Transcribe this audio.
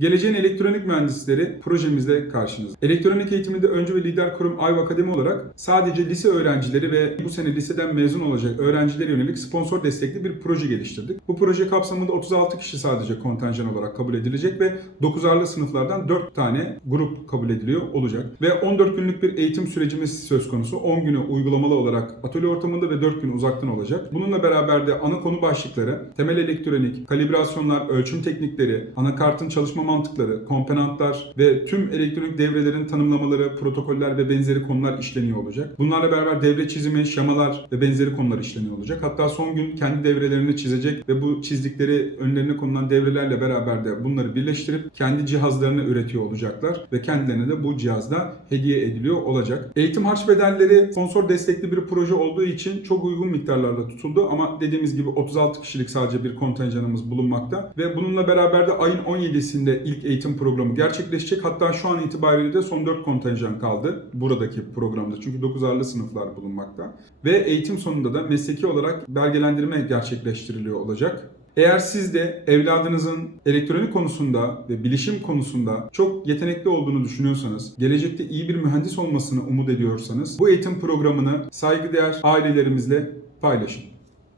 Geleceğin elektronik mühendisleri projemizde karşınızda. Elektronik eğitiminde öncü ve lider kurum Ayva Akademi olarak sadece lise öğrencileri ve bu sene liseden mezun olacak öğrencilere yönelik sponsor destekli bir proje geliştirdik. Bu proje kapsamında 36 kişi sadece kontenjan olarak kabul edilecek ve 9'arlı sınıflardan 4 tane grup kabul ediliyor olacak. Ve 14 günlük bir eğitim sürecimiz söz konusu. 10 günü uygulamalı olarak atölye ortamında ve 4 gün uzaktan olacak. Bununla beraber de ana konu başlıkları temel elektronik, kalibrasyonlar, ölçüm teknikleri, anakartın çalışma mantıkları, komponentler ve tüm elektronik devrelerin tanımlamaları, protokoller ve benzeri konular işleniyor olacak. Bunlarla beraber devre çizimi, şemalar ve benzeri konular işleniyor olacak. Hatta son gün kendi devrelerini çizecek ve bu çizdikleri önlerine konulan devrelerle beraber de bunları birleştirip kendi cihazlarını üretiyor olacaklar ve kendilerine de bu cihazda hediye ediliyor olacak. Eğitim harç bedelleri sponsor destekli bir proje olduğu için çok uygun miktarlarda tutuldu ama dediğimiz gibi 36 kişilik sadece bir kontenjanımız bulunmakta ve bununla beraber de ayın 17'sinde ilk eğitim programı gerçekleşecek. Hatta şu an itibariyle de son 4 kontenjan kaldı buradaki programda. Çünkü 9'arlı sınıflar bulunmakta. Ve eğitim sonunda da mesleki olarak belgelendirme gerçekleştiriliyor olacak. Eğer siz de evladınızın elektronik konusunda ve bilişim konusunda çok yetenekli olduğunu düşünüyorsanız, gelecekte iyi bir mühendis olmasını umut ediyorsanız bu eğitim programını saygıdeğer ailelerimizle paylaşın.